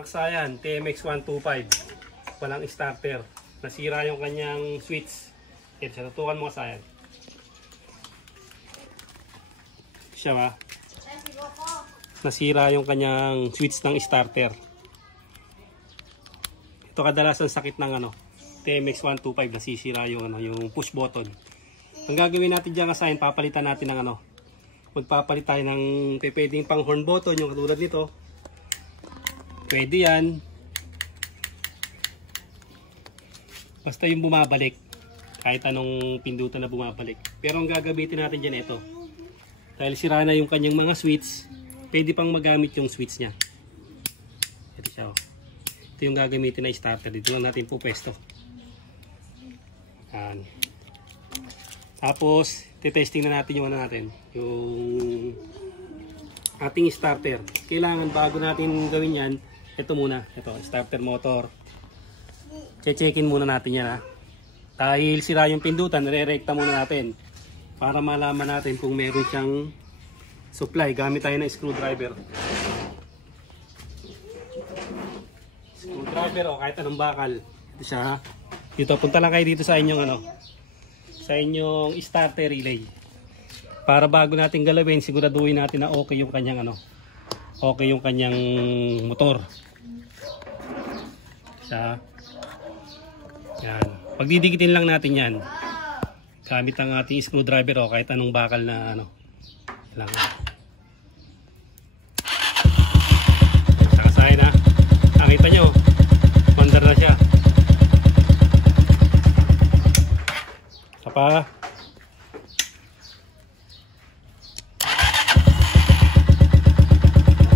Mga kasayan, TMX 125. Walang starter. Nasira yung kanyang switch. Ito siya, tutukan mga kasayan. Siya ba? Nasira yung kanyang switch ng starter. Ito kadalasan sakit ng TMX 125, nasisira yung yung push button. Ang gagawin natin diyan kasayan, papalitan natin ng magpapalit tayo ng pwedeng pang horn button, yung katulad nito. Pwede yan. Basta yung bumabalik. Kahit anong pindutan na bumabalik. Pero ang gagamitin natin dyan ito. Dahil sira na yung kanyang mga switch, pwede pang magamit yung switch nya. Ito siya. Ito yung gagamitin na starter. Dito lang natin po pwesto. Yan. Tapos, titesting na natin yung yung ating starter. Kailangan bago natin gawin yan, ito muna, ito, starter motor. Che-checkin muna natin yan ha. Dahil sira yung pindutan, re-rekta muna natin. Para malaman natin kung meron siyang supply. Gamit tayo ng screwdriver. Screwdriver o kahit anong bakal. Ito siya ha. Dito, punta lang kayo dito sa inyong sa inyong starter relay. Para bago natin galawin, siguraduhin natin na okay yung kanyang okay yung kanyang motor. Siya. Yan. Pagdidikitin lang natin yan. Gamit ang ating screwdriver o kahit anong bakal na lang. Sakasay na. Nakita nyo, mandar na siya. Sapa.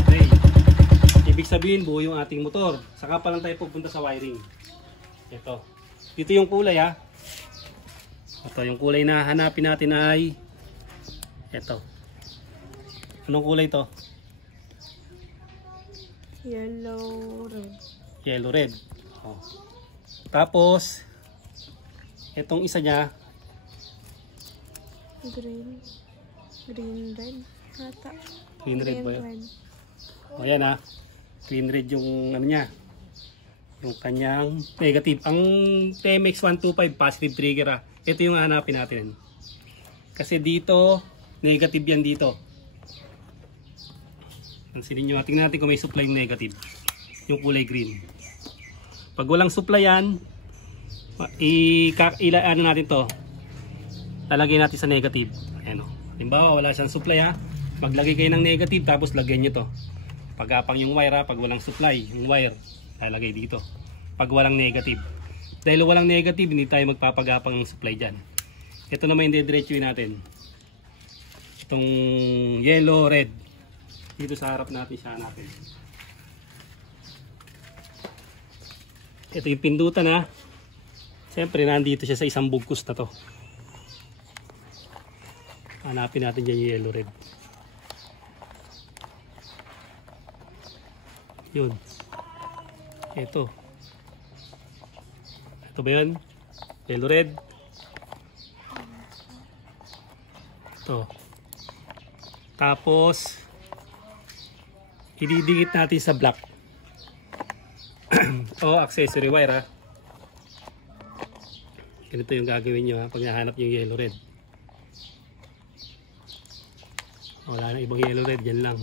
Okay. Ibig sabihin buo yung ating motor. Saka pa lang tayo pupunta sa wiring. Ito. Dito yung kulay ha. Ito yung kulay na hanapin natin ay ito. Anong kulay to? Yellow red. Yellow red. Oh. Tapos itong isa niya Green. Green red. Hata. Green red ba yun? O yan ha. Green red yung niya. Yung kanyang negative. Ang TMX 125 positive trigger ha. Ito yung hanapin natin. Kasi dito, negative yan dito. Pansinin nyo. Tingnan natin kung may supply yung negative. Yung kulay green. Pag walang supply yan, ano natin to. Lalagay natin sa negative. Ayan o. Halimbawa, wala siyang supply ha. Maglagay kayo ng negative tapos lagyan nyo to. Pagapang yung wire ha. Pag walang supply, yung wire, lalagay dito. Pag walang negative. Dahil walang negative, hindi tayo magpapagapang ng supply dyan. Ito naman yung didiretsuin natin. Itong yellow, red. Dito sa harap natin siya hanapin. Ito yung pindutan ha. Siyempre nandito siya sa isang bugkus na to. Hanapin natin dyan yung yellow, red. Yun. Ito. Ito ba yan? Yellow, red. Ito. Tapos ididikit natin sa black. O accessory wire ha. Ganito yung gagawin nyo ha pag nahanap yung yellow, red. Wala na ibang yellow, red. Yan lang.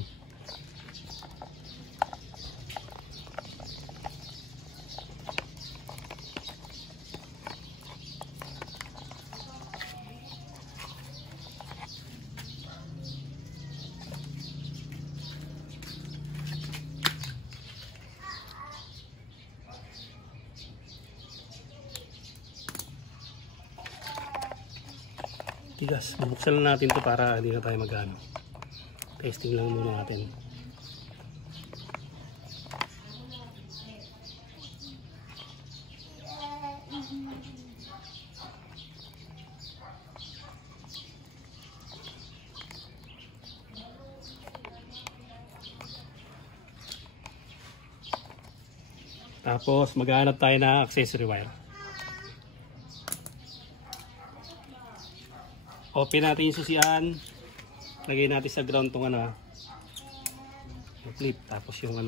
Tigas. Bubuksan lang natin to para hindi na tayo magano. Testing lang muna natin. Tapos maghahanap tayo na accessory wire. Open natin yung susian. Lagay natin sa ground tong yung clip. Tapos yung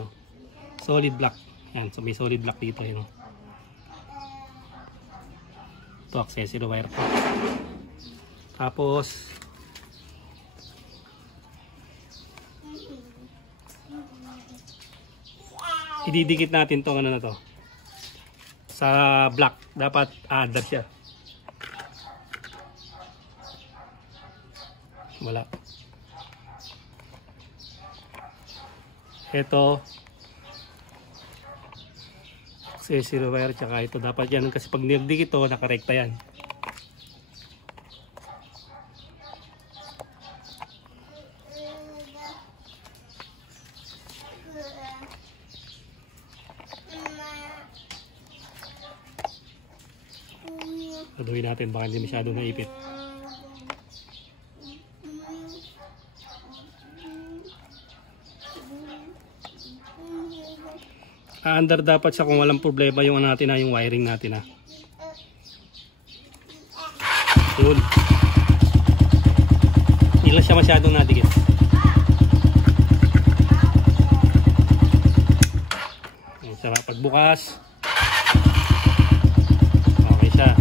Solid block. Yan, so may solid block dito, yun. Ito, accessory wire po. Tapos, ididikit natin tong ano na to. Sa block, dapat under siya. Wala. Ito, accessory wire, tsaka ito dapat yan kasi pag nilagdik ito nakarekta yan. Saduhin natin baka hindi masyado naipit. Under dapat siya kung walang problema yung natin na yung wiring natin na. Yun. Hindi lang siya masyadong nadikit. Ayan siya, pagbukas. Okay siya.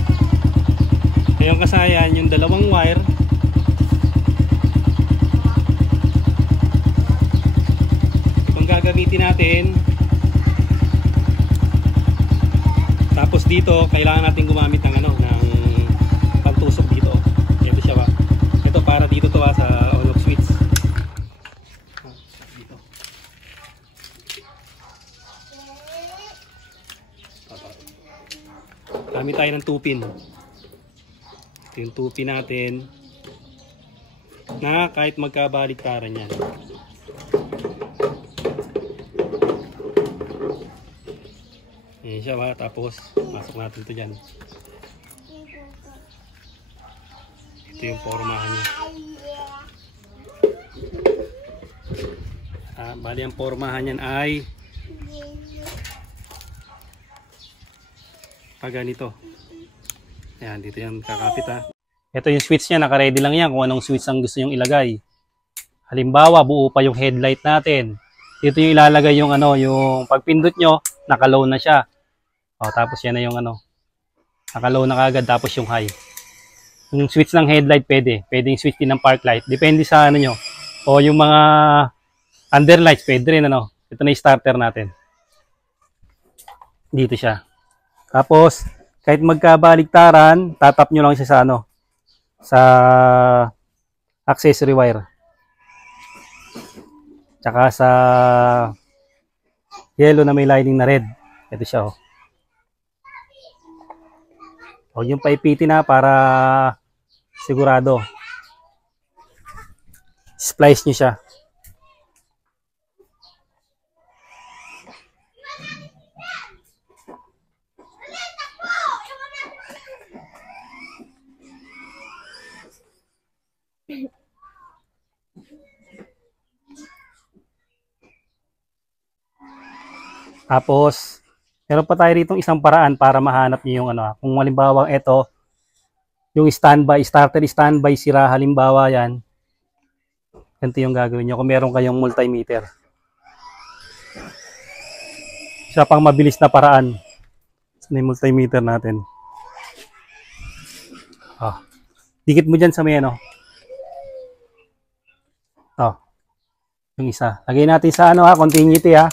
Ngayon kasayan yung dalawang wire. Itong gagamitin natin. Tapos dito, kailangan natin gumamit ng ano, ng pagtusok dito. Ito siya ba? Ito para dito to sa on-off switch. Dito. Gamit tayo ng 2 pin. Ito yung 2 pin natin na kahit magkabaliktaran yan. Ayan siya ba? Tapos masok natin ito dyan. Ito yung pormahan niya. Bali ang pormahan niyan ay pag ganito. Ayan, dito yan kakapit ha. Ito yung switch niya, naka-ready lang yan kung anong switch ang gusto nyong ilagay. Halimbawa, buo pa yung headlight natin. Dito yung ilalagay yung ano, yung pagpindot nyo, naka-low na siya. O, tapos yan na yung ano, naka-low na kagad, tapos yung high. Yung switch ng headlight pwede. Pwede yung switch din ng park light. Depende sa ano nyo. O yung mga underlights, pwede rin ano. Ito na yung starter natin. Dito siya. Tapos, kahit magkabaligtaran, tatap nyo lang siya sa ano, sa accessory wire. Tsaka sa yellow na may lining na red. Ito siya oh. Huwag yung paipitin na para sigurado. Splice nyo siya. Tapos, meron pa tayo rito isang paraan para mahanap niyo yung ano. Kung halimbawa ito, yung standby, starter standby sira, halimbawa yan. Ganito yung gagawin nyo kung meron kayong multimeter. Isa pang mabilis na paraan. Saan yung multimeter natin? Dikit mo dyan sa may ano. Yung isa. Lagay natin sa ano ha, continuity ha.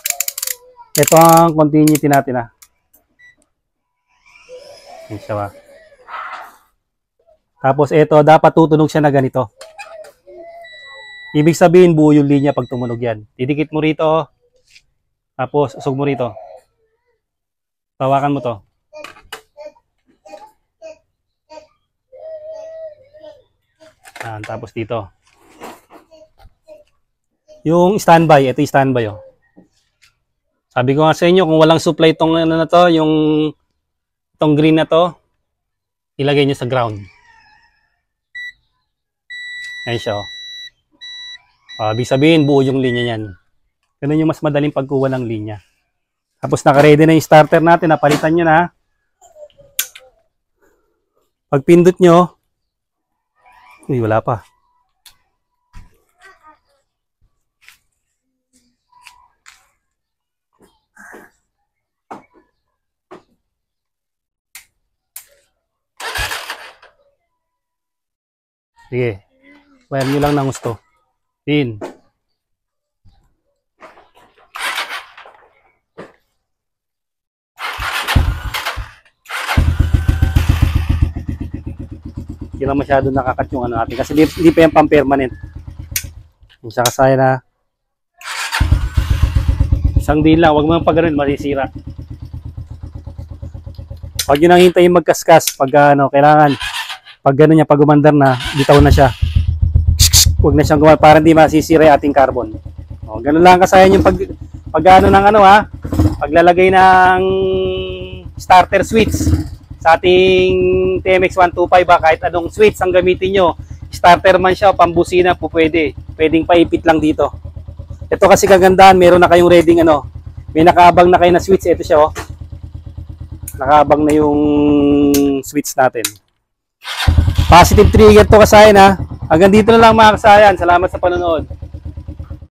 Ito ang continuity natin ha. Yan siya ba. Tapos ito, dapat tutunog siya na ganito. Ibig sabihin buo yung linya pag tumunog yan. Didikit mo rito. Tapos usog mo rito. Tawakan mo to. Tapos dito. Yung standby, ito yung standby oh. Sabi ko nga sa inyo, kung walang supply itong ano na to, yung itong green na to, ilagay nyo sa ground. Ayan siya. Ibig sabihin, buo yung linya niyan. Ganun yung mas madaling pagkuha ng linya. Tapos naka-ready na yung starter natin, napalitan nyo na. Pag pindot nyo, wala pa. Sige. Wire nyo lang ng gusto. Pin. Hindi lang masyado nakakat yung ano natin. Kasi hindi pa yan pang-permanent. Yung sa kasaya na isang din lang. Huwag mo pag ganun, masisira. Huwag nyo nang hintayin magkaskas. Pag ano, kailangan. Pag gano'n niya, pag umandar na, bitaw na siya. Huwag na siyang gumamit para hindi masisira yung ating carbon. O, ganun lang kasayan yung pag ano ng ano ha. Paglalagay ng starter switch sa ating TMX125 kahit anong switch ang gamitin nyo. Starter man siya o pambusina po pwede. Pwedeng paipit lang dito. Ito kasi kagandahan, meron na kayong ready ano. May nakaabang na kayo na switch. Ito siya oh. Nakaabang na yung switch natin. Positive trigger to kasayan ha. Hanggang dito na lang mga kasayan. Salamat sa panonood.